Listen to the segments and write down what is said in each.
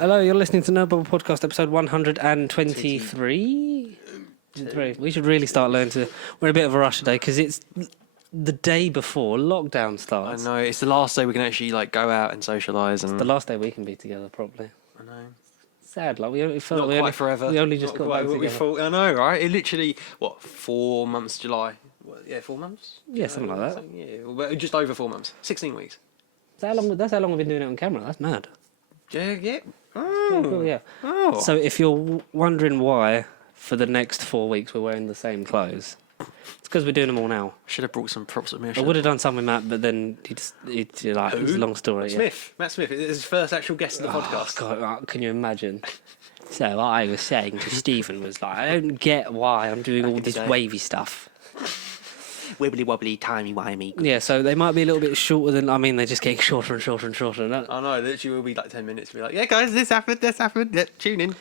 Hello, you're listening to No Bubble Podcast, episode 123. We should really start learning to... We're in a bit of a rush today because it's the day before lockdown starts. I know, it's the last day we can actually go out and socialise. And It's the last day we can be together properly. I know. Sad, it felt Not like quite forever. We only just got back together. I know, right? It literally, 4 months, July? 4 months? Yeah, something like that. Well, just over 4 months. 16 weeks. That's how long we've been doing it on camera. That's mad. Yeah. Cool, yeah. Oh. So if you're wondering why, for the next 4 weeks, we're wearing the same clothes, it's because we're doing them all now. Should have brought some props with me. I would have done something with Matt, but then it's it's a long story. Matt Smith is his first actual guest in the podcast. God, can you imagine? So I was saying to Stephen was like, I don't get why I'm doing all this wavy stuff. Wibbly wobbly, timey wimey. Yeah, so they might be a little bit shorter than... I mean, they're just getting shorter and shorter and shorter. I know, literally will be 10 minutes. Be like, yeah, guys, this happened. Yeah, tune in.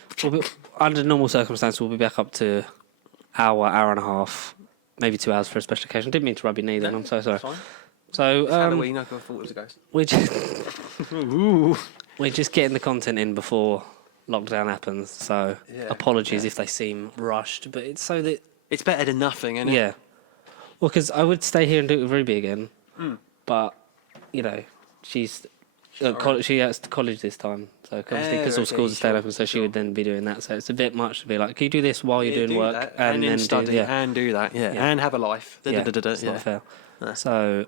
Under normal circumstances, we'll be back up to hour and a half, maybe 2 hours for a special occasion. Didn't mean to rub your knee then, I'm so sorry. Fine. So, Halloween, I thought it was a ghost. We're just getting the content in before lockdown happens, so apologies if they seem rushed, but it's so that... It's better than nothing, isn't it? Yeah. Well, because I would stay here and do it with Ruby again, but, she's she has to college this time, so obviously because all schools are staying open, so she would then be doing that. So it's a bit much to be like, can you do this while you're doing work and then study and do that, and have a life. It's not fair. No. So,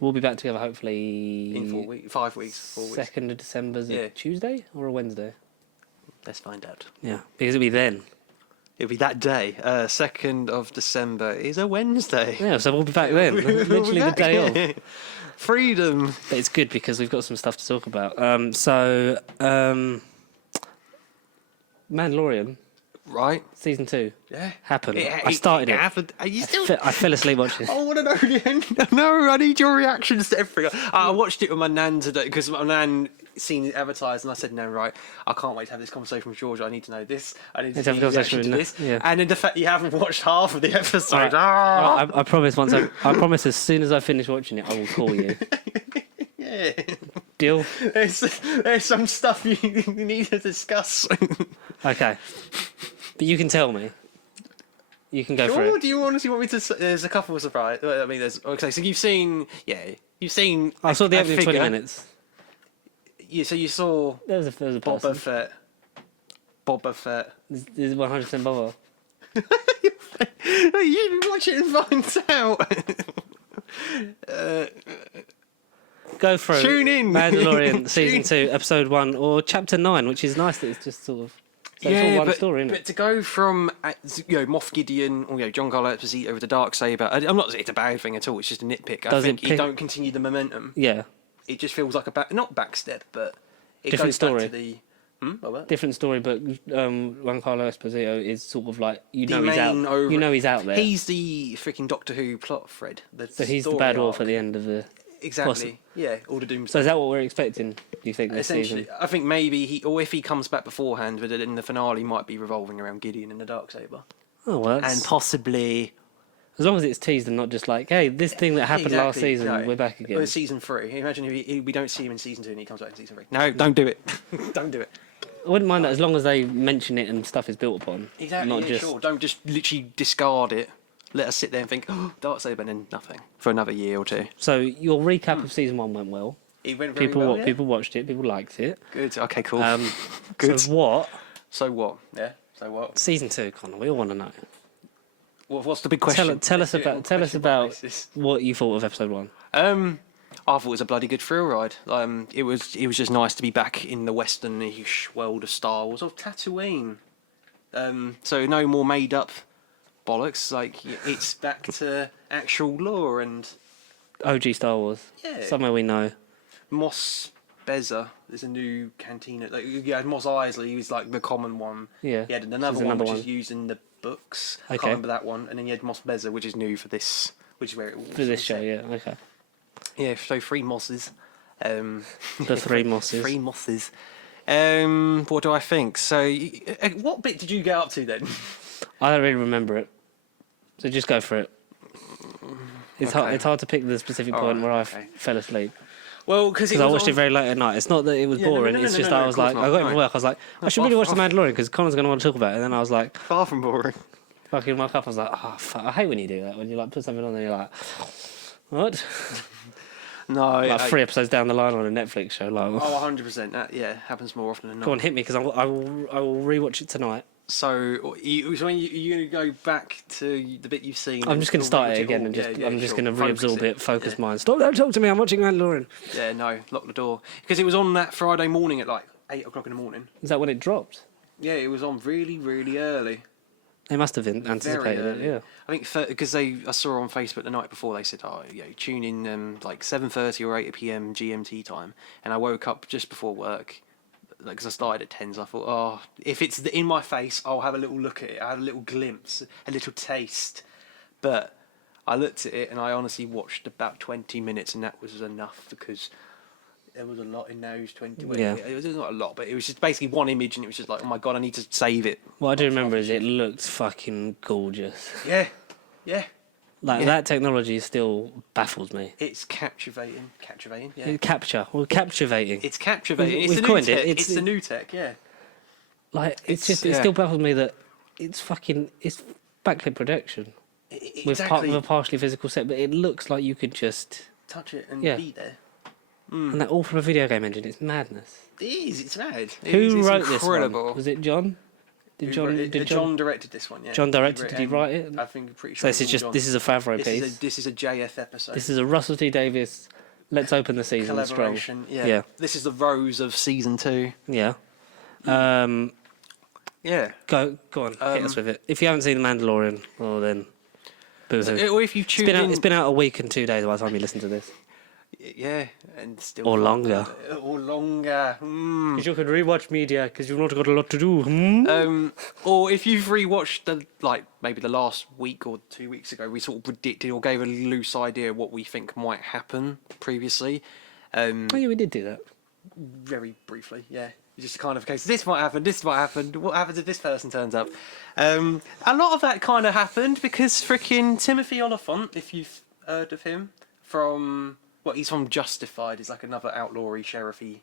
we'll be back together hopefully in 4 weeks, 5 weeks, 4 weeks. 2nd of December, is it Tuesday or a Wednesday? Let's find out. Yeah, because it'll be then. It'll be that day. 2nd of December is a Wednesday. Yeah, so we'll be back then. Literally the day off. Freedom. But it's good because we've got some stuff to talk about. Mandalorian. Right. Season 2. Yeah. Happened. I started it. Happened. Are you still... I fell asleep watching it. I want to know the end. No, I need your reactions to everything. I watched it with my nan today because my nan seen it advertised and I said, no, right, I can't wait to have this conversation with Georgia. I need to know this. I need to have a conversation with this. Yeah. And then the fact you haven't watched half of the episode. Right. I promise I promise as soon as I finish watching it, I will call you. Yeah. Deal? There's some stuff you need to discuss. Okay. But you can tell me. You can go for it. Do you honestly want me to... There's a couple of surprises. I mean, there's... Okay, so you've seen... Yeah, you've seen... I saw the opening 20 minutes. Yeah, so you saw... There was a person. BOBA FETT. This is 100% Boba. You can watch it and find out. Go through. Tune in. Mandalorian Season 2, Episode 1, or Chapter 9, which is nice that it's just sort of... So it's all one story, isn't it? But to go from Moff Gideon or John Carlo Esposito with the Darksaber, I'm not saying it's a bad thing at all. It's just a nitpick. I think you don't continue the momentum. Yeah, it just feels like not backstep, but it different goes story. Back to the different story. But John Carlo Esposito is sort of like he's out. He's out there. He's the freaking Doctor Who plot thread. So he's the bad wolf at the end of the. Exactly. Yeah, all the doom. So is that what we're expecting? Do you think this season? I think maybe if he comes back beforehand, but then the finale might be revolving around Gideon and the Darksaber. Oh well. And possibly, as long as it's teased and not just like, hey, this thing that happened last season, we're back again. Or season 3. Imagine if we don't see him in season 2 and he comes back in season 3. No, don't do it. Don't do it. I wouldn't mind that as long as they mention it and stuff is built upon. Exactly. Not just... Sure. Don't just literally discard it. Let us sit there and think, Darksaber, and then nothing for another year or two. So your recap of season 1 went well. It went very well. People watched it. People liked it. Good. Okay. Cool. Good. So what? Yeah. So what? Season 2, Connor. We all want to know. What's the big question? Tell us about what you thought of episode 1. I thought it was a bloody good thrill ride. It was just nice to be back in the western-ish world of Star Wars, of Tatooine. So no more made up bollocks. It's back to actual lore and OG Star Wars. Yeah. Somewhere we know. Mos Beza is a new cantina. You had Mos Eisley, he was the common one. Yeah. You had another one which is used in the books. I can't remember that one. And then you had Mos Beza, which is new for this, which is where it was. For this show, yeah. Okay. Yeah. So 3 Mosses. The 3 Mosses. 3 Mosses. What do I think? So, what bit did you get up to then? I don't really remember it. So just go for it. It's hard to pick the specific point where I fell asleep. Well, because I watched it very late at night. It's not that it was boring. It's just I was like, I got in from work. I was like, I should really watch The Mandalorian because Connor's going to want to talk about it. And then I was like, far from boring. Fucking woke up. I was like, oh fuck! I hate when you do that. When you like put something on and you're like, what? No, like 3 episodes down the line on a Netflix show. Like, 100%. That happens more often than not. Go on, hit me because I will rewatch it tonight. So, when you're going to go back to the bit you've seen? I'm just going to start it again and I'm just going to reabsorb it, focus mine. Stop! Don't talk to me. I'm watching Mandalorian. Yeah, no, lock the door because it was on that Friday morning at like 8 o'clock in the morning. Is that when it dropped? Yeah, it was on really, really early. They must have anticipated it. Yeah. I think because I saw on Facebook the night before they said, tune in like 7:30 or 8 p.m. GMT time, and I woke up just before work. Because I started at 10, so I thought, if it's in my face, I'll have a little look at it. I had a little glimpse, a little taste. But I looked at it and I honestly watched about 20 minutes and that was enough because there was a lot in those 20 minutes. Yeah. It was not a lot, but it was just basically one image and it was just like, oh my God, I need to save it. What I do remember is it looked fucking gorgeous. Yeah. That technology still baffles me. It's captivating. Yeah. Captivating. It's captivating. We've coined it. It's the new tech. Yeah. It still baffles me that it's backlit production with a partially physical set, but it looks like you could just touch it and be there. And that all from a video game engine. It's madness. It is. It's mad. Who wrote this one? Was it John? John directed this one, yeah. John directed. Did he write it? I think pretty sure. So this is a Favreau piece. This is a JF episode. This is a Russell T Davies. Let's open the season strong. Yeah. This is the Rose of season 2. Yeah. Yeah. Go on. Hit us with it. If you haven't seen The Mandalorian, well then, boo-hoo. Or if you've tuned in, it's been out a week and 2 days by the time you listen to this. Yeah, and still or longer. Because you could rewatch media because you've not got a lot to do. Or if you've rewatched maybe the last week or 2 weeks ago, we sort of predicted or gave a loose idea of what we think might happen previously. Oh yeah, we did do that. Very briefly, yeah. Just kind of a case. This might happen. What happens if this person turns up? A lot of that kind of happened because freaking Timothy Oliphant, if you've heard of him from. Well, he's from Justified. He's like another outlawry, sheriffy,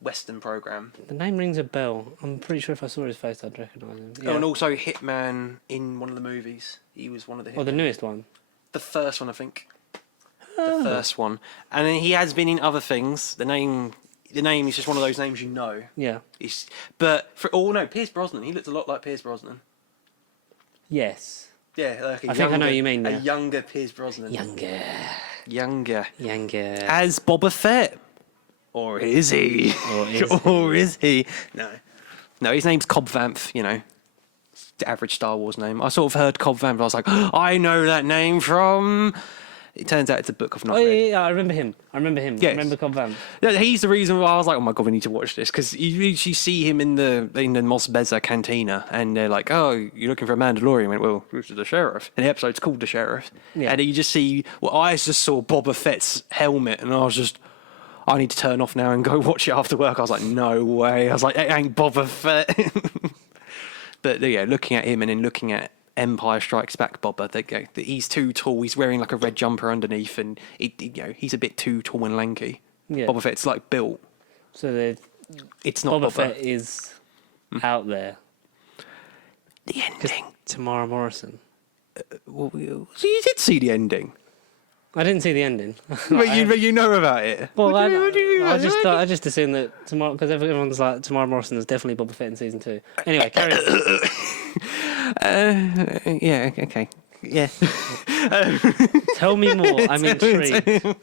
Western program. The name rings a bell. I'm pretty sure if I saw his face, I'd recognise him. Yeah. Oh, and also Hitman in one of the movies. He was one of the. Oh, the newest one. The first one, I think. The first one, and then he has been in other things. The name is just one of those names you know. Yeah. Pierce Brosnan. He looked a lot like Pierce Brosnan. Yes. Yeah, I think I know what you mean. A younger Pierce Brosnan. Younger. As Boba Fett. Or is he? Or is he? No, his name's Cobb Vanth, the average Star Wars name. I sort of heard Cobb Vanth, I was like, I know that name from... It turns out it's a book I've not read. Yeah, I remember him. Yes. I remember Cobb Vanth. Yeah, he's the reason why I was like, oh my God, we need to watch this. Because you see him in the Mos Beza cantina, and they're like, oh, you're looking for a Mandalorian? I went, well, who's the sheriff? And the episode's called The Sheriff. Yeah. And you just see, I just saw Boba Fett's helmet, and I was just, I need to turn off now and go watch it after work. I was like, no way. I was like, it ain't Boba Fett. But yeah, looking at him and then looking at Empire Strikes Back Boba, he's too tall. He's wearing like a red jumper underneath, and he's a bit too tall and lanky. Yeah. Boba Fett's like built. So it's not Boba Fett is out there. The ending. Tamara Morrison. So you did see the ending. I didn't see the ending. But you know about it. Well, I just assumed that tomorrow, because everyone's like Tamara Morrison is definitely Boba Fett in season 2. Anyway, carry on. Yeah. Okay. Yeah. Tell me more. I'm intrigued.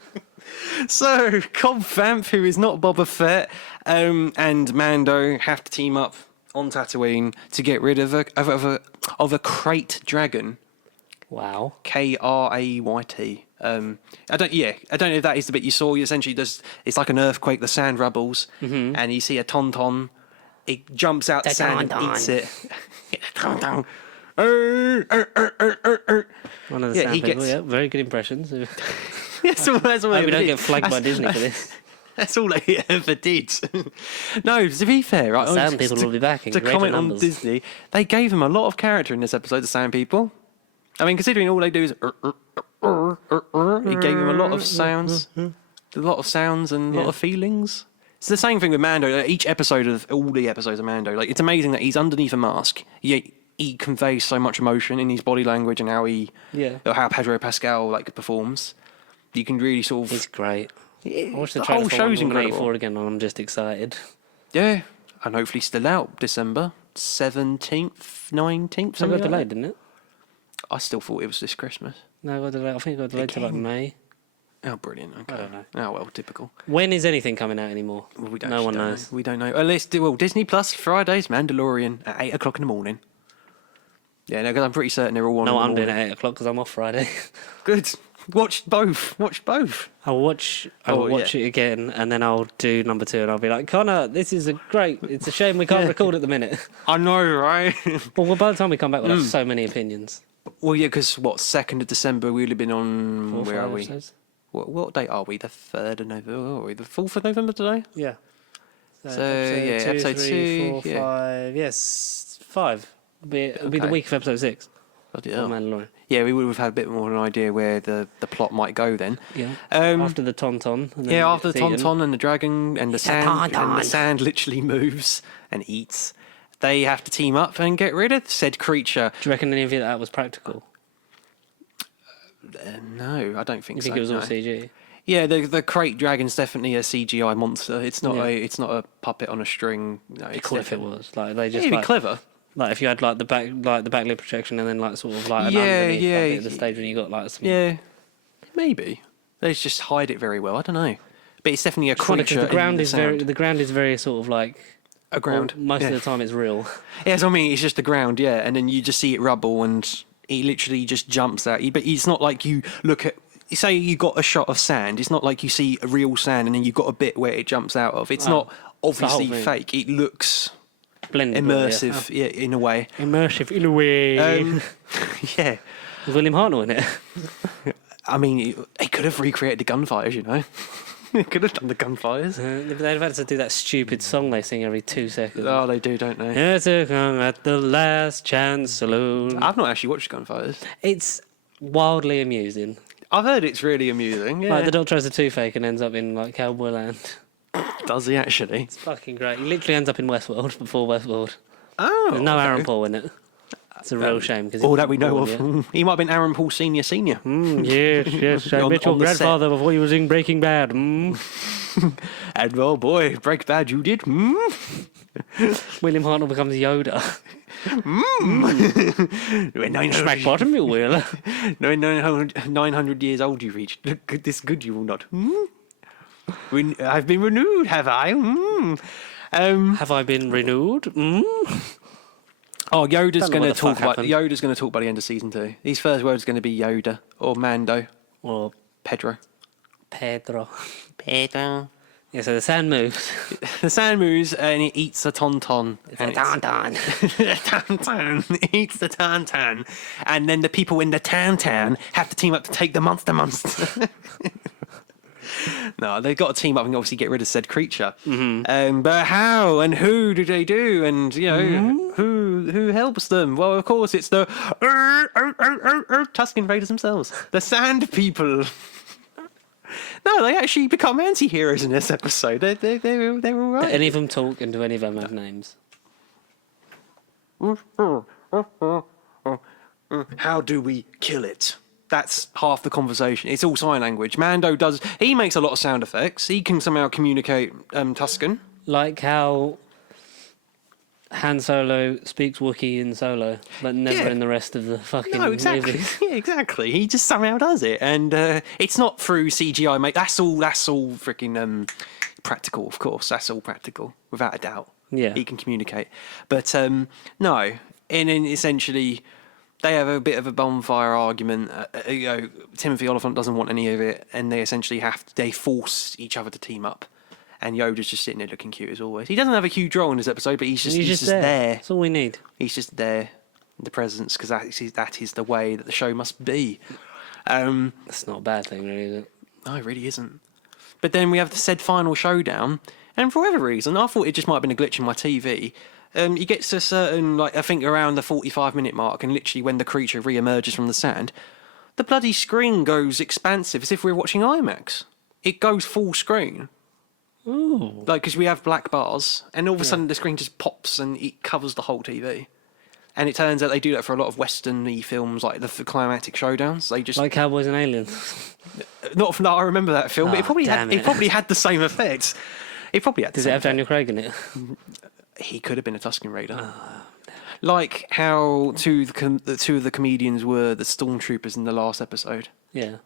So, Cobb Vanth, who is not Boba Fett, and Mando have to team up on Tatooine to get rid of a krayt dragon. Wow. Krayt. I don't know if that is the bit you saw. Essentially, it's like an earthquake. The sand rubbles, and you see a tauntaun. It jumps out the sand and eats it. Tauntaun. One of the sand people. Yeah, very good impressions. That's all we don't get flagged by Disney for this. That's all they ever did. No, to be fair, right? Sand people will be back in to comment numbers. On Disney, they gave them a lot of character in this episode. The sand people. I mean, considering all they do is, he gave them a lot of sounds. A lot of sounds and a lot of feelings. It's the same thing with Mando. Each episode of all the episodes of Mando, like it's amazing that he's underneath a mask, yet he conveys so much emotion in his body language and how or how Pedro Pascal like performs. You can really sort of. He's great. I watched the The trailer whole for show's 184 incredible. again, and I'm just excited. Yeah, and hopefully still out December 17th, 19th. So it Something got like delayed, that. didn't it? I still thought it was this Christmas. No, it got delayed. I think it got delayed to like Again. May. Oh, brilliant. Okay. I don't know. Oh, well, typical. When is anything coming out anymore? Well, we No one knows. We don't know. Well, Disney Plus Fridays, Mandalorian at 8 o'clock in the morning. Yeah, no, because I'm pretty certain they're all on. No, in the I'm doing it morning. at 8 o'clock because I'm off Friday. Good. Watch both. Watch both. I'll watch it again, and then I'll do number 2, and I'll be like, Connor, this is it's a shame we can't record at the minute. I know, right? Well, by the time we come back, we'll have so many opinions. Well, yeah, because 2nd of December we'll have been on. 4 or 5 where are we? episodes. What date are we? The 3rd of November? Are we the 4th of November today? Yeah. So, yeah, episode 2, 4, yeah. 5. Yes, 5. It'll be the Okay. week of episode 6. Bloody Of hell. Mandalorian. Yeah, we would have had a bit more of an idea where the plot might go then. Yeah. Um, After the Tauntaun. and then Yeah, it after the gets eaten. Tauntaun and the dragon and the sand, and the Tauntaun. sand literally moves and eats, they have to team up and get rid of said creature. Do you reckon any of that was practical? No, I don't think You so. think it was all no. CG? Yeah, the crate dragon's definitely a CGI monster. It's not Yeah. it's not a puppet on a string. No, it's Cool if it definitely- was. Like they Yeah, just it'd be like, clever. like if you had like the backlit projection and then like sort of like an Yeah, underneath yeah, like, bit of the stage when you got like some. Yeah, maybe they just hide it very well. I don't know, but it's definitely a It's funny 'cause creature. the ground in the is very sound. the ground is very sort of like A ground. well, most yeah. of the time it's real. Yeah, so I mean, it's just the ground, yeah, and then you just see it rubble, and he literally just jumps out. But it's not like you look at, say, you got a shot of sand. It's not like you see a real sand, and then you've got a bit where it jumps out of. It's not obviously thing. fake. It looks Blended. immersive, yeah, in a way. Immersive in a way. Yeah, With William Hartnell in it. I mean, they could have recreated the gunfires, you know. They could have done the gunfires. They'd have had to do that stupid song they sing every 2 seconds. Oh, they do, don't they? It's a come at the last chance saloon. I've not actually watched gunfires. It's wildly amusing. I've heard it's really amusing. Yeah, Like the dog tries to toothache and ends up in like Cowboy Land. does he actually? It's fucking great. He literally ends up in Westworld before Westworld. Oh, There's no okay. Aaron Paul in it. It's a real shame because All that we know of. He might have been Aaron Paul Senior. Yes, yes. I On- met your on the set. grandfather before he was in Breaking Bad. And well, boy, break bad you did. William Hartnell becomes Yoda. Smack bottom, you will. 900 years old you reached. Look good, this good you will not. I've been renewed, have I? Have I been renewed? Oh, Yoda's Don't know going what to the fuck talk about. happened. Yoda's going to talk by the end of season 2. His first word is going to be Yoda or Mando, Or Pedro. Pedro. Pedro. Yeah, so the sand moves. The sand moves and it eats a tauntaun. It's a tauntaun. Tauntaun. It eats the tauntaun. And then the people in the tauntaun have to team up to take the monster. No, they've got to team up and obviously get rid of said creature. But how and who do they do? And, you know, who helps them? Well, of course, it's the Tusk Invaders themselves. The Sand People. No, they actually become anti-heroes in this episode. They're all Do right. any of them talk and do any of them have names? How do we kill it? That's half the conversation. It's all sign language. Mando does. He makes a lot of sound effects. He can somehow communicate Tusken. Like how Han Solo speaks Wookiee in Solo, but never Yeah. in the rest of the fucking No, exactly. movies. Yeah, exactly. He just somehow does it, and it's not through CGI, mate. That's all freaking practical. Of course, that's all practical, without a doubt. Yeah. He can communicate, but no. And then essentially, they have a bit of a bonfire argument. You know, Timothy Oliphant doesn't want any of it, and they essentially they force each other to team up. And Yoda's just sitting there looking cute as always. He doesn't have a huge role in this episode, but he's just there. That's all we need. He's just there, the presence, because that is the way that the show must be. No, That's not a bad thing, really, is it? it really isn't. But then we have the said final showdown, and for whatever reason, I thought it just might have been a glitch in my TV. He gets to a certain, like, I think around the 45-minute mark, and literally when the creature re-emerges from the sand, the bloody screen goes expansive as if we were watching IMAX. it goes full screen. Ooh. Like, because we have black bars, and all of a sudden the screen just pops and it covers the whole TV. And it turns out they do that for a lot of Western-y films, like the climatic showdowns. They just Like Cowboys and Aliens. not from that. I remember that film, but Oh, it probably damn had it. it probably had the same effect. It probably had. The Does same it have effect. Daniel Craig in it? He could have been a Tusken Raider. Like how two of the comedians were the stormtroopers in the last episode. Yeah.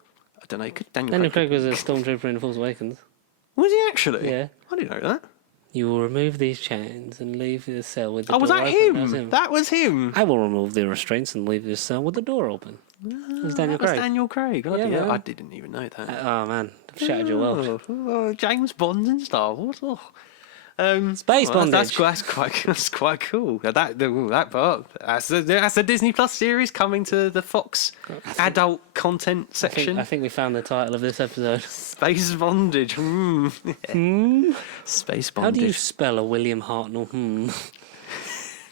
I don't know. Daniel Craig was a stormtrooper in Force Awakens. Was he actually? Yeah. I didn't know that. You will remove these chains and leave the cell with the Oh, door was that open. him? That was him. I will remove the restraints and leave this cell with the door open. It was Daniel That was Craig. Daniel Craig. Yeah, man. I didn't even know that. Oh, man. I've shattered your world. Oh, James Bond and Star Wars. Oh. Space Well, bondage. that's quite cool. That part. That's a Disney Plus series coming to the Fox adult content section. I think we found the title of this episode. Space bondage. Space bondage. How do you spell a William Hartnell?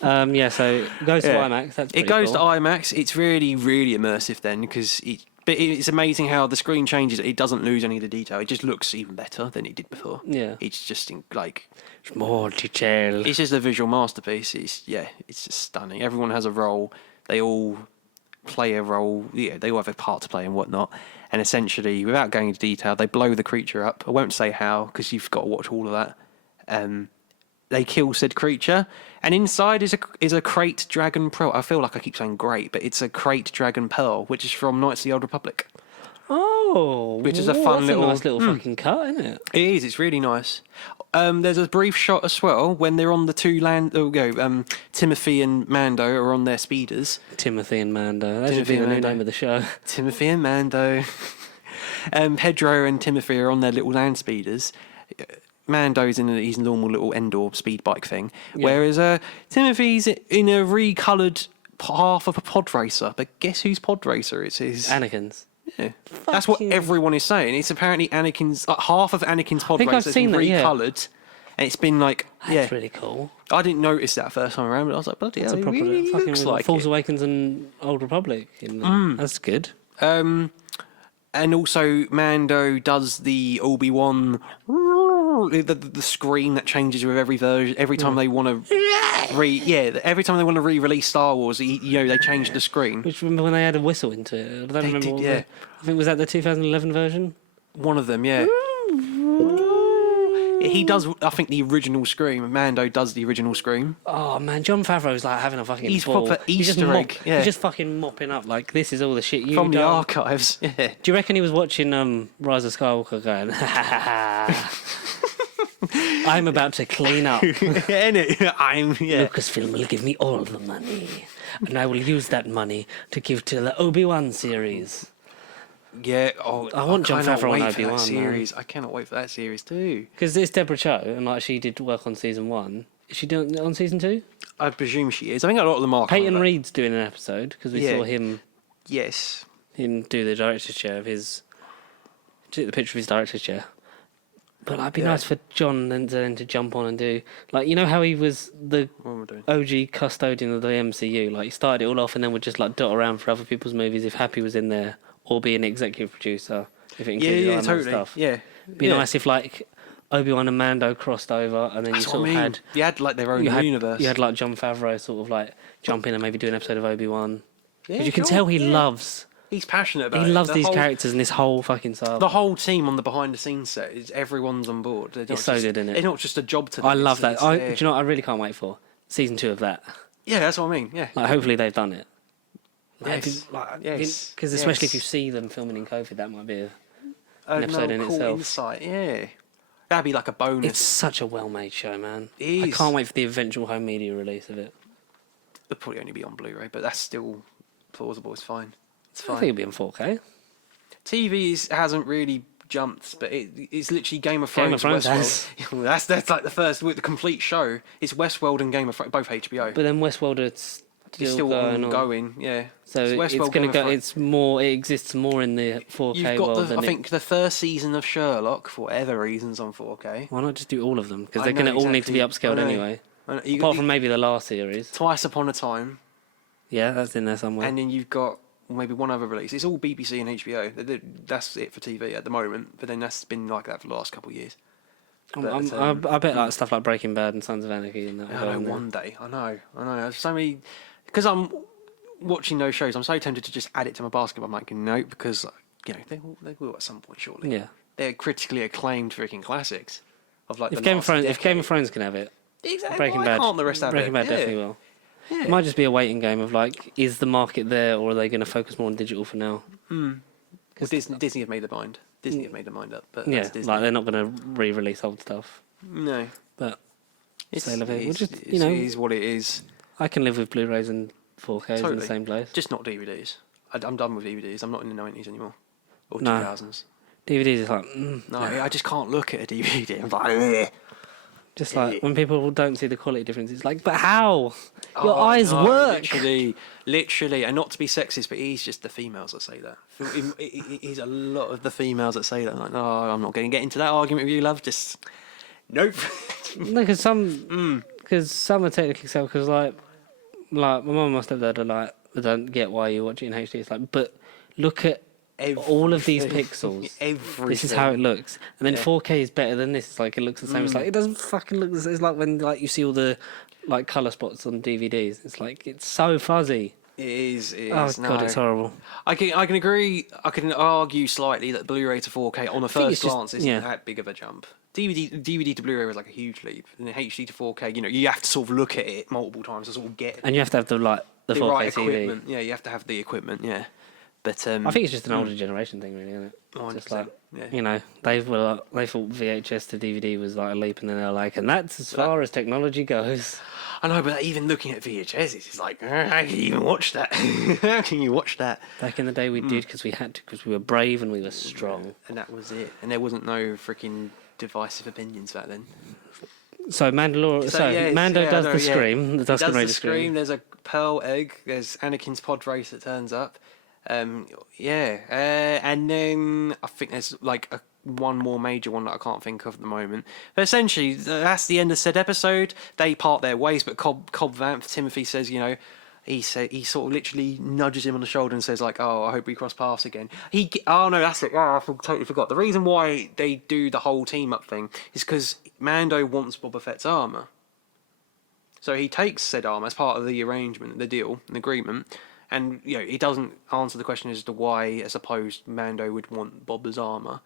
Yeah, so it goes to Yeah. IMAX. That's It pretty goes cool. to IMAX. It's really, really immersive then because but it's amazing how the screen changes. It doesn't lose any of the detail. It just looks even better than it did before. Yeah. It's just like It's more detailed. it's just a visual masterpiece. It's just stunning. Everyone has a role. They all play a role. Yeah, they all have a part to play and whatnot. And essentially, without going into detail, they blow the creature up. I won't say how because you've got to watch all of that. They kill said creature, and inside is a crate dragon pearl. I feel like I keep saying great, but it's a crate dragon pearl, which is from Knights of the Old Republic. Oh, Which is a whoa, fun that's little- a nice little fucking cut, isn't it? It is. It's really nice. There's a brief shot as well when they're on the two land. Timothy and Mando are on their speeders. Timothy and Mando. That should Timothy be the and new Mando. name of the show. Timothy and Mando. Pedro and Timothy are on their little land speeders. Mando's in his normal little Endor speed bike thing, whereas Timothy's in a recoloured half of a pod racer. But guess whose pod racer it is? Anakin's. Yeah. That's what Fucking- everyone is saying. It's apparently Anakin's half of Anakin's pod think I've racer has seen been that, yeah. recoloured, and it's been like That's really cool. I didn't notice that first time around, but I was like, bloody It's hell, a proper it really fucking looks like Force it. Awakens and Old Republic. That's good. And also, Mando does the Obi-Wan, the screen that changes with every version. Every time they want to every time they want to re-release Star Wars, they change the screen. Which remember when they had a whistle into it? I don't remember. did, What yeah. I think was that the 2011 version. One of them, yeah. He does, I think, the original Scream. Mando does the original Scream. Oh man, John Favreau's like having a fucking He's ball. proper He's just Easter egg, yeah. He's just fucking mopping up like this is all the shit you From the done. archives, yeah. Do you reckon he was watching Rise of Skywalker going, I'm about to clean up. Lucasfilm will give me all the money. And I will use that money to give to the Obi-Wan series. Yeah, I want Jon cannot Favreau on wait for Obi-Wan, that man. series. I cannot wait for that series too. Because it's Deborah Cho, and like she did work on season 1. Is she doing it on season 2? I presume she is. I think a lot of them are. Peyton coming back. Reed's doing an episode because we Yeah. saw him Yes. do the director's chair of his. Took the picture of his director's chair. But like, it'd be nice for John then to jump on and do like how he was the What am I doing? OG custodian of the MCU. Like he started it all off and then would just like dot around for other people's movies if Happy was in there, or be an executive producer if it included Iron Man totally. stuff. Yeah. Be nice if like Obi-Wan and Mando crossed over and then That's you what sort I of mean. had You had like their own universe. You had like Jon Favreau sort of like jump in and maybe do an episode of Obi-Wan. Yeah, Because you can sure, tell he yeah. loves. He's passionate about it. He loves The these whole- characters and this whole fucking Saga. The whole team on the behind the scenes set is everyone's on board. They're not It's so just- good, isn't it? They're not just a job to them. I love that. it's- Do yeah. you know what I really can't wait for? Season 2 of that. Yeah, that's what I mean. Yeah. Like, hopefully they've done it. Yes. Yes. Because especially Yes. if you see them filming in COVID, that might be Oh, an episode in cool itself. Insight. Yeah. That'd be like a bonus. It's such a well-made show, man. It I is. can't wait for the eventual home media release of it. It'll probably only be on Blu-ray, but that's still plausible. It's fine. It's I fine. think it'll be in 4K. TV hasn't really jumped, but it's literally Game of Thrones. Game of Thrones Westworld. That's like the first with the complete show. It's Westworld and Game of Thrones, both HBO. But then Westworld is It's still going on. ongoing, yeah. So it's Westworld, going Game to of go. Thrones. It's more. It exists more in the 4K You've got world the, than I think the first season of Sherlock, for whatever reasons, on 4K. Why not just do all of them? Because I they're going to know, all need to be exactly. upscaled I know. anyway. You Apart from maybe the last series. Twice Upon a Time, Yeah, that's in there somewhere. and then you've got or maybe one other release. It's all BBC and HBO. That's it for TV at the moment. But then that's been like that for the last couple of years. But, I bet like stuff like Breaking Bad and Sons of Anarchy and that. I know, one day. I know. There's so many... Because I'm watching those shows, I'm so tempted to just add it to my basket. I'm making a note because, you know, they will at some point, surely. Yeah. They're critically acclaimed freaking classics. Of like If Game of Thrones can have it, exactly. Breaking Why Bad, can't the rest have Breaking it? Bad Yeah. definitely will. Yeah. It might just be a waiting game of like, is the market there, or are they going to focus more on digital for now? Well, Disney have made their mind. Disney have made their mind up. But Yeah, that's Disney. like they're not going to re-release old stuff. No. But It's, say la vie. We'll just, it is what it is. I can live with Blu-rays and 4Ks in Totally. the same place. Just not DVDs. I'm done with DVDs. I'm not in the 90s anymore. Or No. 2000s. DVDs is like, No, I just can't look at a DVD. I'm like, ugh. just like when people don't see the quality difference, it's like, but how? Your Oh, eyes no, work. Literally, and not to be sexist, but he's just the females that say that. He's a lot of the females that say that. I'm like, no, I'm not going to get into that argument with you, love. Just nope. No, because some are technically so. Because like my mum and my stepdad are like, I don't get why you watch it in HD. It's like, but look at all of these pixels. This is how it looks. And then 4K is better than this. It's like it looks the same. It's like it doesn't fucking look the same. It's like when like you see all the like colour spots on DVDs. It's like it's so fuzzy. It is. Oh god, it's horrible. I can agree. I can argue slightly that Blu-ray to 4K on a first glance isn't that big of a jump. DVD to Blu-ray was like a huge leap, and then HD to 4K. You know, you have to sort of look at it multiple times to sort of get. And you have to have the 4K right TV. equipment. Yeah, you have to have the equipment. Yeah, but I think it's just an older generation thing, really, isn't it? 100%, Just like yeah. you know, they thought VHS to DVD was like a leap, and then they're like, and that's as far as technology goes. I know, but even looking at VHS, it's like, how can you even watch that? How can you watch that? Back in the day, we did because we had to, because we were brave and we were strong. And that was it. And there wasn't no freaking divisive opinions back then. So Mandalorian. Mando does the scream. The Tusken Raider scream. There's a pearl egg. There's Anakin's pod race that turns up. And then I think there's like one more major one that I can't think of at the moment. But essentially, that's the end of said episode. They part their ways, but Cobb Vanth, Timothy says, you know, he sort of literally nudges him on the shoulder and says like, "Oh, I hope we cross paths again." Oh no, that's it. Oh, I totally forgot. The reason why they do the whole team up thing is because Mando wants Boba Fett's armor. So he takes said armor as part of the arrangement, the deal, an agreement. And, you know, he doesn't answer the question as to why, I suppose, Mando would want Boba's armour.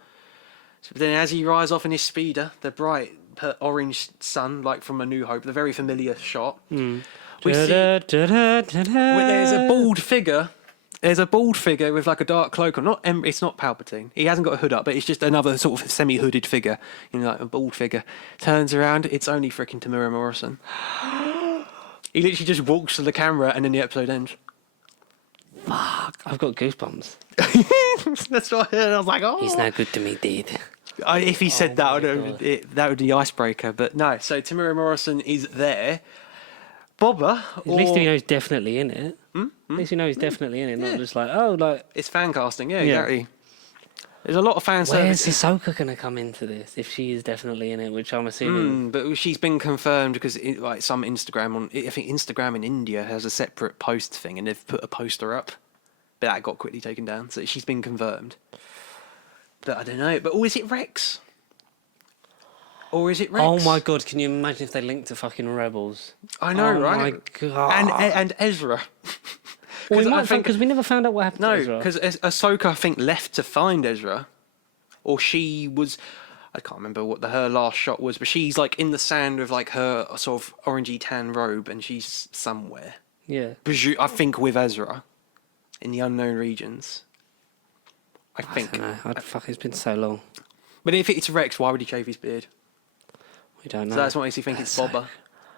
But then as he rides off in his speeder, the bright orange sun, like from A New Hope, the very familiar shot, we see where there's a bald figure. There's a bald figure with like a dark cloak on. It's not Palpatine. He hasn't got a hood up, but it's just another sort of semi-hooded figure. You know, like a bald figure. Turns around, it's only freaking Tamura Morrison. He literally just walks to the camera and then the episode ends. Fuck, I've got goosebumps. That's what I heard. I was like, oh. He's no good to me, dude. If he said that, that would be the icebreaker. But no, so Tamura Morrison is there. Boba. At least you know he's definitely in it. At least you know he's definitely in it, not just like, oh, like... It's fan casting, exactly. There's a lot of fan Where's service. Ahsoka going to come into this if she is definitely in it, which I'm assuming... But she's been confirmed because like some Instagram I think Instagram in India has a separate post thing and they've put a poster up. But that got quickly taken down, so she's been confirmed. But I don't know. But is it Rex? Or is it Rex? Oh my god, can you imagine if they linked to fucking Rebels? I know, right? Oh my god. And Ezra. Because we never found out what happened to No, Ezra. because Ahsoka, I think, left to find Ezra. Or she was... I can't remember what her last shot was, but she's like in the sand with like her sort of orangey tan robe and she's somewhere. Yeah. I think with Ezra. In the unknown regions. I think. I don't know. Fuck, it's been so long. But if it's Rex, why would he shave his beard? We don't know. So that's what makes you think it's Boba.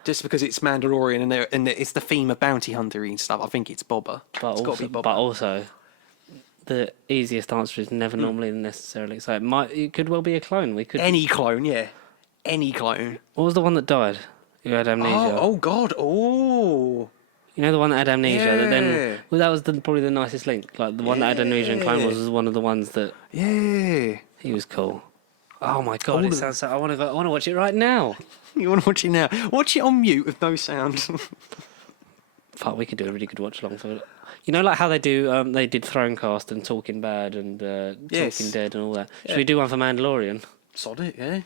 Just because it's Mandalorian and it's the theme of bounty hunting and stuff, I think it's Boba. It's got to be Boba. But also, the easiest answer is never normally necessarily. So it could well be a clone. Any clone, yeah. Any clone. What was the one that died? Who had amnesia? Oh God. Oh. You know the one that had amnesia? That then, well, that was probably the nicest link. Like, the one that had amnesia in Clone Wars was one of the ones that... Yeah. He was cool. Oh my god, it sounds so... I want to watch it right now. You want to watch it now? Watch it on mute with no sound. Fuck, we could do a really good watch along for it. You know, like how they do. They did Thronecast and Talking Bad and Yes. Talking Dead and all that. Yeah. Should we do one for Mandalorian? Sod it, yeah.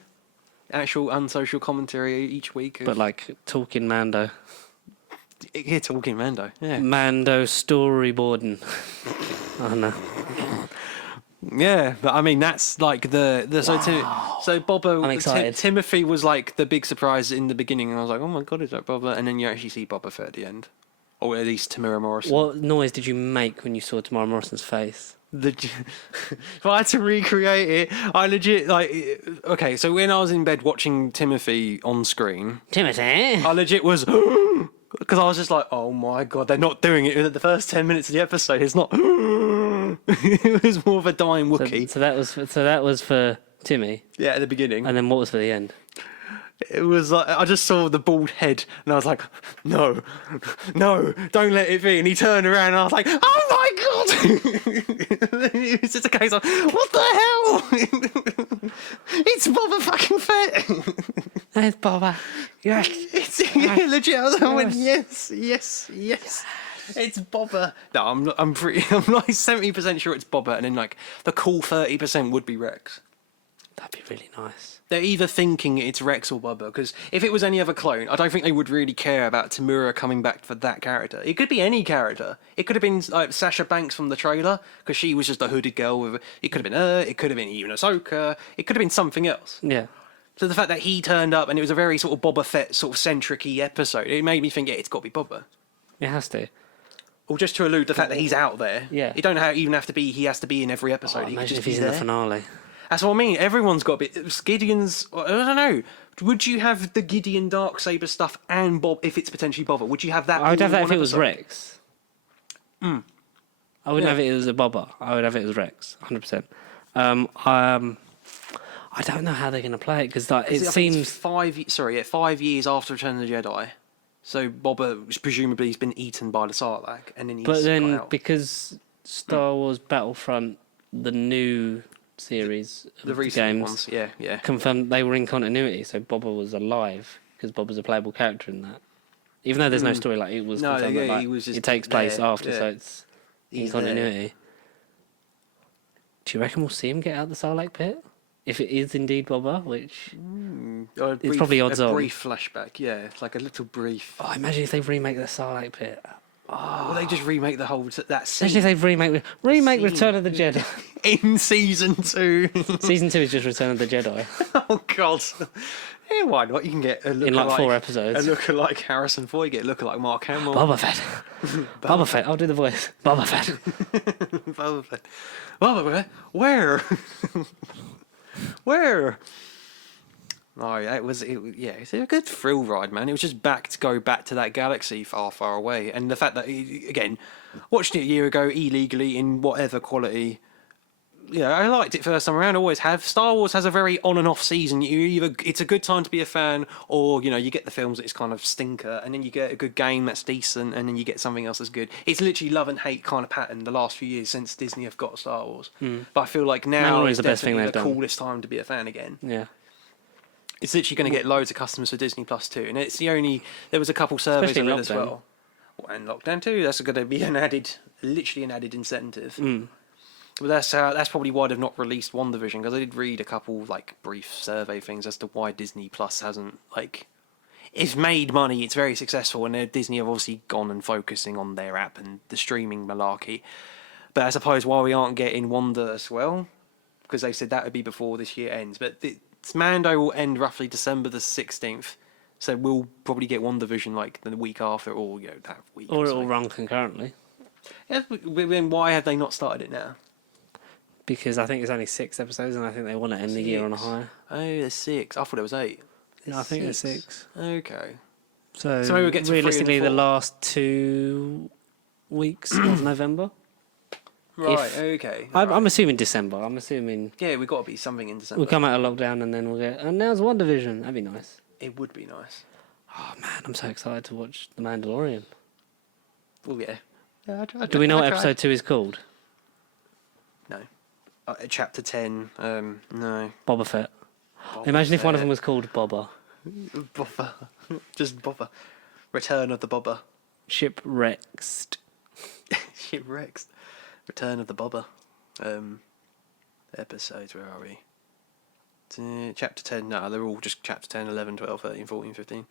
Actual unsocial commentary each week. But like Talking Mando. Yeah, talking Mando. Yeah. Mando storyboarding. Oh no. Yeah, but I mean that's like the so Boba. I'm excited. Timothy was like the big surprise in the beginning, and I was like, oh my god, is that Boba? And then you actually see Boba Fett at the end, or at least Tamura Morrison. What noise did you make when you saw Tamara Morrison's face? If I had to recreate it, I legit like. Okay, so when I was in bed watching Timothy on screen, Timothy. I legit was. Because I was just like, oh my god, they're not doing it. The first 10 minutes of the episode, it's not. It was more of a dying Wookiee. So that was for Timmy. Yeah, at the beginning. And then what was for the end? It was like, I just saw the bald head, and I was like, no, don't let it be. And he turned around, and I was like, oh my god! It was just a case of, what the hell? It's Boba fucking Fett. It's Boba. Yes. Yeah, legit. I went, yes. It's Boba. No, I'm like 70% sure it's Boba, and then like the cool 30% would be Rex. That'd be really nice. They're either thinking it's Rex or Boba, because if it was any other clone, I don't think they would really care about Tamura coming back for that character. It could be any character. It could have been like Sasha Banks from the trailer, because she was just a hooded girl. It could have been her. It could have been even Ahsoka. It could have been something else. Yeah. So the fact that he turned up and it was a very sort of Boba Fett sort of centric-y episode, it made me think, yeah, it's got to be Boba. It has to. Or just to allude to the fact that he's out there. Yeah. It don't even have to be, he has to be in every episode. He could Imagine just if be he's in the there. finale. That's what I mean. Everyone's got a bit. Gideon's. I don't know. Would you have the Gideon Darksaber stuff and Bob if it's potentially Boba? Would you have that? I would all have in that if one it was episode? Rex. I wouldn't have it as a Boba. I would have it as Rex, 100%. I don't know how they're going to play it because like, it I think seems. it's 5 years after Return of the Jedi. So Boba presumably has been eaten by the Sarlacc, and then he's But then got out. because Star Wars Battlefront, the new series of The recent games, ones, yeah. confirmed they were in continuity, so Boba was alive because Boba's a playable character in that. Even though there's no story, like it was No, confirmed yeah, that, like, he was just it takes place there, after, yeah. so it's in He's continuity. Do you reckon we'll see him get out the Sarlacc pit? If it is indeed Boba, which It's probably odds a on. brief flashback, yeah. It's like a little brief. oh, imagine if they remake the Sarlacc pit. Well, they just remake the whole that scene Imagine if they remake Scene. Return of the Jedi. in season 2. Season 2 is just Return of the Jedi Oh god. Yeah, why not? You can get a look in like 4 episodes. A lookalike Harrison Ford, get a lookalike Mark Hamill. Boba Fett. Boba Fett. I'll do the voice. Boba Fett. Boba Fett. Boba Fett? Where? Where? Oh, yeah, it's a good thrill ride, man. It was just go back to that galaxy far, far away. And the fact that, again, watched it a year ago illegally in whatever quality. Yeah, I liked it first time around. I always have. Star Wars has a very on and off season. It's a good time to be a fan, or you get the films that it's kind of stinker, and then you get a good game that's decent, and then you get something else that's good. It's literally love and hate kind of pattern the last few years since Disney have got Star Wars. But I feel like now Mandalorian's it's the best thing definitely they've the done. coolest time to be a fan again. Yeah. It's literally going to get loads of customers for Disney Plus too, and it's the only. There was a couple surveys Especially of in it as lockdown. well, and lockdown too. That's going to be literally an added incentive. But that's probably why they've not released WandaVision, because I did read a couple like brief survey things as to why Disney Plus hasn't it's made money. It's very successful, and Disney have obviously gone and focusing on their app and the streaming malarkey. But I suppose why we aren't getting Wanda as well, because they said that would be before this year ends. But Mando will end roughly December the 16th, so we'll probably get WandaVision like the week after, or that week. Or or it'll so. run concurrently. Yeah, then why have they not started it now? Because I think it's only 6 episodes, and I think they want to end the year on a high. Oh, there's 6. I thought it was 8. No, I think it's 6. Okay. So maybe we'll get to 3 and realistically, the 4. last 2 weeks of November. Right, okay. I'm assuming December. I'm assuming Yeah, we've got to be something in December. we'll come out of lockdown and then we'll get. And now's WandaVision. That'd be nice. It would be nice. Oh man, I'm so excited to watch The Mandalorian. Oh, yeah. Do we know what episode 2 is called? No. Chapter 10. No. Boba Fett. Boba Imagine if one of Fett. them was called Boba. Boba. Just Boba. Return of the Boba. Shipwrecked. Shipwrecks. Return of the Boba. Episodes, where are we? Chapter 10, no, they're all just chapter 10, 11, 12, 13, 14, 15.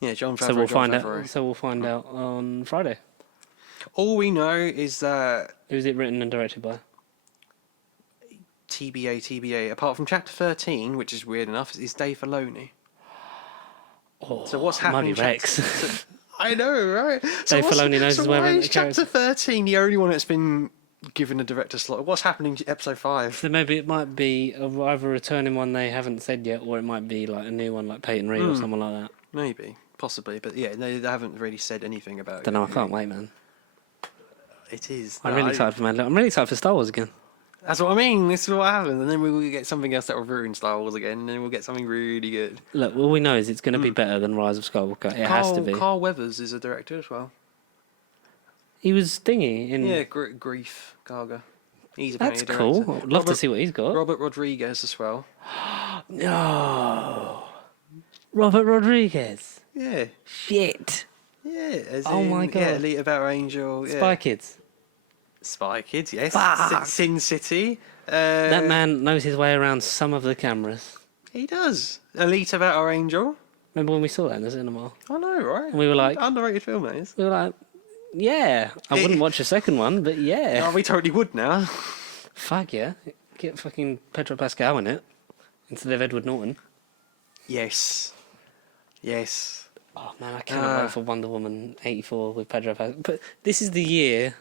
Yeah, John Favreau. So we'll find out on Friday. All we know is that... Who's it written and directed by? TBA. Apart from chapter 13, which is weird enough, is Dave Filoni. Oh, So what's happening? Mighty Rex. I know, right? Dave Filoni knows his way around the chapter 13 the only one that's been given a director slot? What's happening to episode 5? So maybe it might be either a returning one they haven't said yet, or it might be like a new one like Peyton Reed or someone like that. Maybe, possibly, but yeah, they haven't really said anything about it. Don't know, I can't wait, man. It is. I'm really excited for Mandalorian. I'm really excited for Star Wars again. That's what I mean. This is what happens, and then we will get something else that will ruin Star Wars again, and then we'll get something really good. Look, all we know is it's going to be better than Rise of Skywalker. It has to be. Carl Weathers is a director as well. He was thingy in... Yeah, Grief Karga. He's That's apparently a cool. director. I'd love to see what he's got. Robert Rodriguez as well. No. Robert Rodriguez. Yeah. Shit. Yeah. Oh my God. Yeah, Elite of Our Angel. Yeah. Spy Kids. Spy Kids, yes. Fuck. Sin City. That man knows his way around some of the cameras. He does. Elite of Our Angel. Remember when we saw that in the cinema? I know, right? And we were like... Underrated film, that is. We were like, yeah. I wouldn't watch a second one, but yeah. No, we totally would now. Fuck yeah. Get fucking Pedro Pascal in it instead of Edward Norton. Yes. Yes. Oh man, I cannot wait for Wonder Woman 84 with Pedro Pascal. But this is the year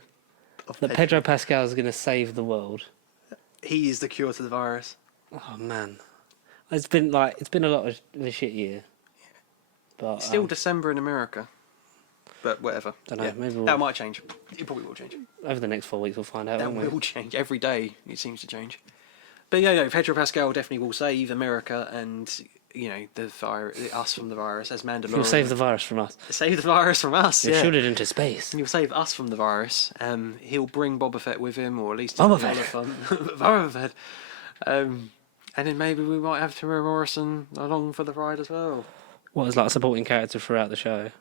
that Pedro Pascal is going to save the world. He is the cure to the virus. Oh man, it's been a lot of a shit year. But It's still December in America. But whatever. Don't know, Yeah. maybe That might change. It probably will change. over the next 4 weeks we'll find out. That Won't we? will change. Every day it seems to change. But yeah, no, Pedro Pascal definitely will save America and, you know, us from the virus as Mandalorian. He'll save the virus from us. Save the virus from us, He'll yeah. shoot it into space. He'll save us from the virus. He'll bring Boba Fett with him, or at least Boba Fett. Boba Fett. And then maybe we might have Tamara Morrison along for the ride as well. What as like a supporting character throughout the show?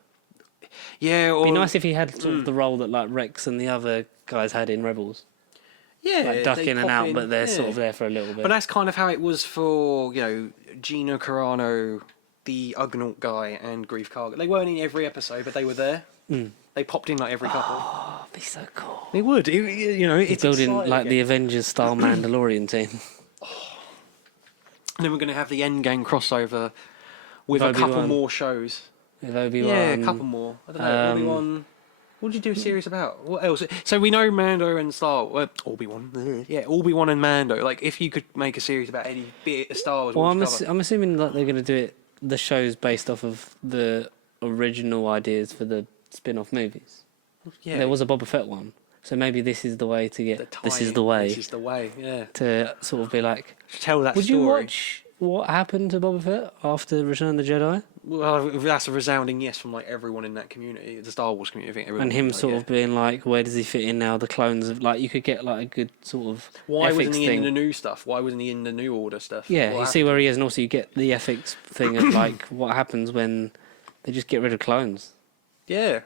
Yeah, or It'd be nice if he had sort of the role that like Rex and the other guys had in Rebels. yeah, Like duck they in and pop out, but they're sort yeah. of there for a little bit. But that's kind of how it was for, you know, Gina Carano, the Ugnaught guy, and Grief Karga. They weren't in every episode, but they were there. They popped in like every couple. Oh, that'd be so cool. They would. You know, He's it's building exciting like again. the Avengers style Mandalorian team. And then we're going to have the Endgame crossover with a Obi-Wan. couple more shows. With Obi-Wan. Yeah, a couple more. I don't know. Obi-Wan. What did you do a series about? What else? So we know Mando and Obi-Wan. Yeah, Obi-Wan and Mando. Like, if you could make a series about any bit of Star Wars, Well, what would you cover? I'm assuming that they're going to do it. The show's based off of the original ideas for the spin-off movies. Yeah, There was a Boba Fett one, so maybe this is the way to get. This is the way This is the way. Yeah. to sort of be like. Tell that Would story. you watch what happened to Boba Fett after Return of the Jedi? Well, that's a resounding yes from like everyone in that community, the Star Wars community. I think everyone And him was like, sort yeah. of being like, where does he fit in now? The clones of like, you could get like a good sort of Why ethics wasn't he thing. in the new stuff? Why wasn't he in the new order stuff? Yeah, What you see where he is, and also you get the ethics thing of like what happens when they just get rid of clones. happened?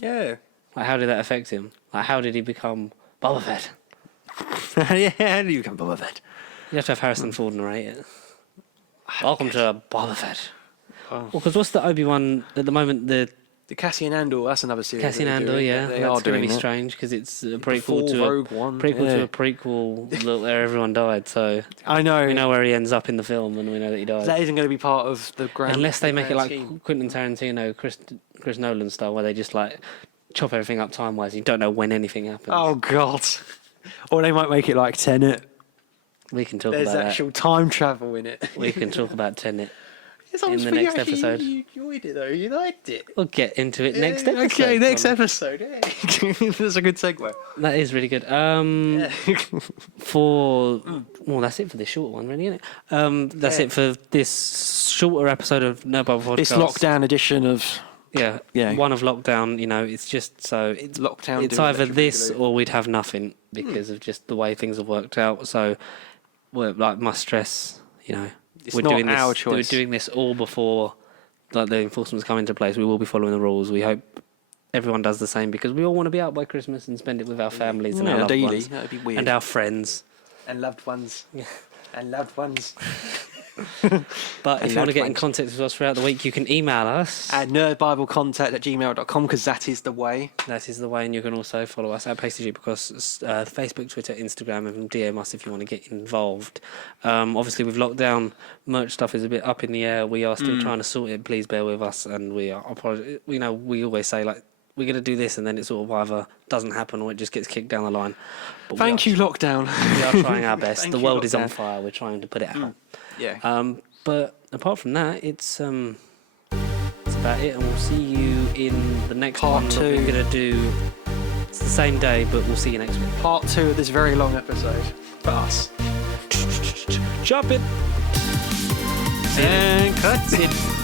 Yeah. Like, how did that affect him? Like, how did he become Boba Fett? Yeah. How do you become Boba Fett? You have to have Harrison Ford narrate it. Welcome to Boba Fett. Oh. Well, because what's the Obi-Wan at the moment? The The Cassian Andor. That's another series. Cassian that they're Andor, doing. yeah, They that's are going to doing be that. strange because it's a Before prequel to Rogue One. to Yeah. a prequel where everyone died. So I know. we know where he ends up in the film, and we know that he dies. That isn't going to be part of the grand. Unless they the make it grand like scheme. Quentin Tarantino, Chris Nolan style, where they just like chop everything up time wise. You don't know when anything happens. Oh God. Or they might make it like Tenet. We can talk There's about actual time travel in it. that. We can talk about Tenet. It's in almost the pretty next actually- episode. You enjoyed it though. You liked it. We'll get into it next Yeah, episode. Okay, next Tom. episode. Yeah. That's a good segue. That is really good. Yeah. Well, that's it for this short one, really, isn't it? That's Yeah. it for this shorter episode of No Bubble Podcast. This lockdown edition of Yeah, one of lockdown. You know, it's just so it's lockdown. it's doing either Electric this Boogaloo. or we'd have nothing because of just the way things have worked out. So, we're like must stress. You know, It's we're not doing this. our We're choice. doing this all before like the enforcement's come into place. We will be following the rules. We hope everyone does the same because we all want to be out by Christmas and spend it with our families and our loved ideally, ones. that'd be weird. And our friends. And loved ones. Yeah. And loved ones. But if you want to get in contact with us throughout the week, you can email us At nerdbiblecontact@gmail.com because that is the way. That is the way, and you can also follow us at Pasty because Facebook, Twitter, Instagram, and DM us if you want to get involved. Obviously, with lockdown, merch stuff is a bit up in the air. We are still trying to sort it. Please bear with us, and we are. We always say like we're going to do this, and then it sort of either doesn't happen or it just gets kicked down the line. But Thank you, lockdown. We are trying our best. Thank The you, world is on lockdown. fire. We're trying to put it out. Yeah. But apart from that, it's about it, and we'll see you in the next Part one. that 2. We're gonna do. It's the same day, but we'll see you next week. Part 2 of this very long episode for us. Chop it. And cut it.